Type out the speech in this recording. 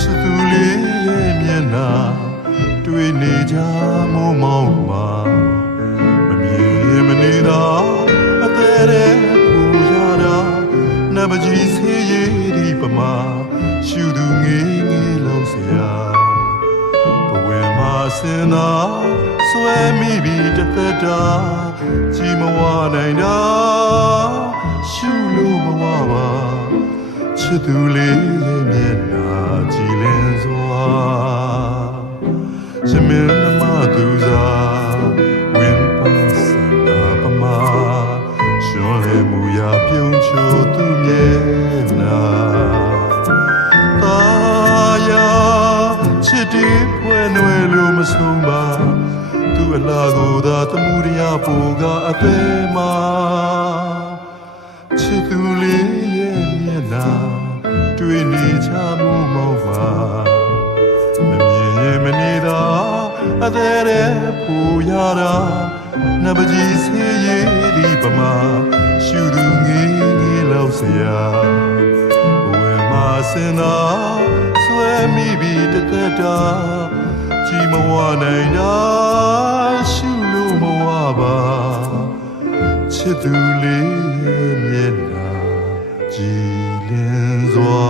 ချစ်သူလေးရဲ့မျက်နှာတွေ့နေကြမိုးမောင်းမှာမမြင်မနေတာအသေးတဲ့ပူရတာနဘကြီးဆေးရည်ဒီပမာရှူသူငေးငေးလုံးစရာဘဝမှာစင်သာဆွဲမိပြီးတစ်သက်တာကြည်မဝနိုင်တာရှူလို့မဝပါချစ်သူလေးရဲ့မျက်နှာကြည်လင်စွာချမင်းနှမသူစားဝင်းပါစနာပမာရှောလေမူရာပြုံးချိုသူမျက်နှာတာယာချစ်တီးဖွဲ့နွယ်လို့မဆုံးပါသူအလားကိုသာတမှုရရပူကအသေးမှာချစ်သူလေးရဲ့မျက်နှာတွေ့နေချမှုမောင်းမှာမမြင်ရင်မနေတာအသေးတဲ့ပူရတာနဘကြီးဆေးရည်ဒီပမာရှူသူငေးငေးလောက်စရာဘဝမှာစင်သာဆွဲမိပြီးတစ်သက်တာကြည်မဝနိုင်တာရှူလို့မဝပါချစ်သူလေးရဲ့မျက်နှာကြည်လင်စွာ